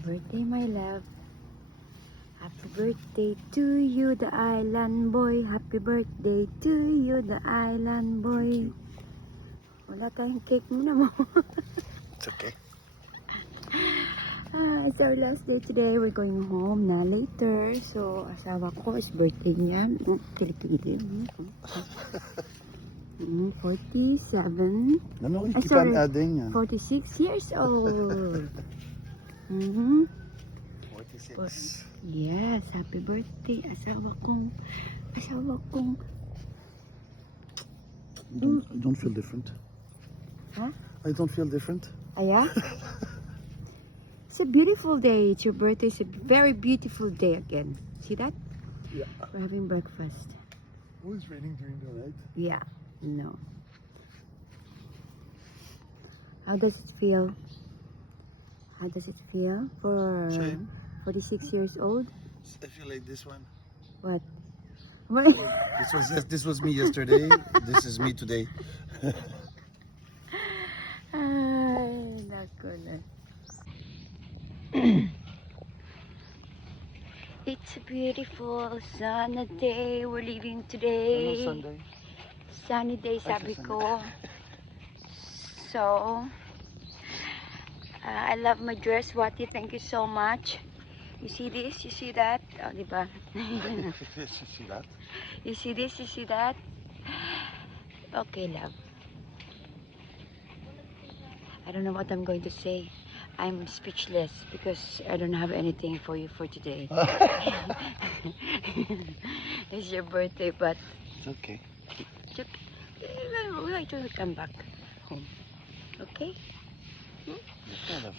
birthday, my love. Happy birthday to you, the island boy. Happy birthday to you, the island boy. Wala tayong cake muna mo. It's okay. It's our last day today. We're going home na later. So, asawa ko is birthday niya. Kilikili. 47. No, you keep sorry. on adding. 46 years old. 46. Yes, happy birthday. Asawa kong. I don't feel different. Huh? I don't feel different. Yeah? It's a beautiful day. It's your birthday. It's a very beautiful day again. See that? Yeah. We're having breakfast. Oh, it's raining during the night. Yeah. No. How does it feel? How does it feel for Same. 46 years old? I feel like this one. What? This was me yesterday. This is me today. Ay, naku na. It's a beautiful sunny day. We're leaving today. Sunday. Sunny day, sabi ko. So, I love my dress, Wati. Thank you so much. You see this? You see that? Oh, diba? You see that? You see this? You see that? Okay, love. I don't know what I'm going to say. I'm speechless because I don't have anything for you for today. It's your birthday, but It's okay. wait till we come back home. Okay? Kind of.